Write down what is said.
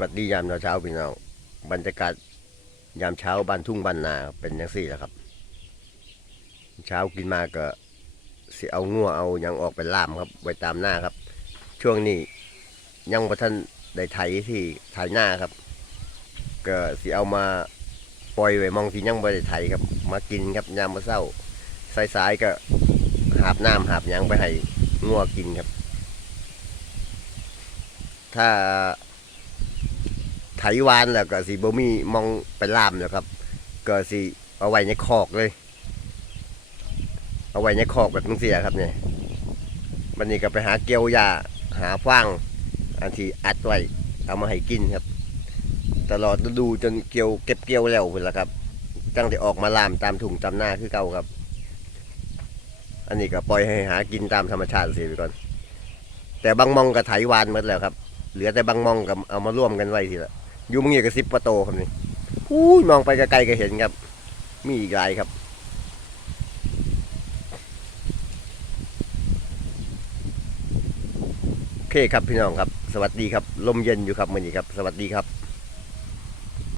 วัสดียามเช้าพี่น้องบรรยากาศยามเช้าบ้านทุ่งบ้านนาเป็นอย่างสี่แหละครับ เช้ากินมาก็สิเอางัวเอายังออกไปล่ามครับ ไว้ตามหน้าครับ ช่วงนี้ยังพระท่านได้ไถที่ไถหน้าครับ ก็สิเอามาปล่อยไว้มองที่ยังไม่ได้ไถครับ มากินครับยามมาเศร้าสายๆก็หาบน้ำหาบยังไปให้งัวกินครับ ถ้า ไถวานแล้วก็สิบ่มีมองไปล่ามแล้วครับ ก็สิเอาไว้ในคอกเลย เอาไว้ในคอกแบบนี้เสียครับเนี่ยวันนี้ก็ไปหาเกลียวยาหาฟางอันที่อัดไว้เอามาให้กินครับ ตลอดฤดูจนเกี่ยวเก็บเกี่ยวแล้วพุ่นละครับตั้งแต่ออกมาล่ามตามถุงตามหน้าคือเก่าครับ อันนี้ก็ปล่อยให้หากินตามธรรมชาติสิไปก่อน แต่บางมองก็ไถวานหมดแล้วครับ เหลือแต่บางมองก็เอามาร่วมกันไว้ทีละ อยู่มึงเงียกับซิปปะโตครับนี่อู้มองไปไกลๆก็เห็นครับ มีอีกหลายครับ โอเคครับพี่น้องครับ สวัสดีครับ ลมเย็นอยู่ครับมื่อนี้ครับ สวัสดีครับ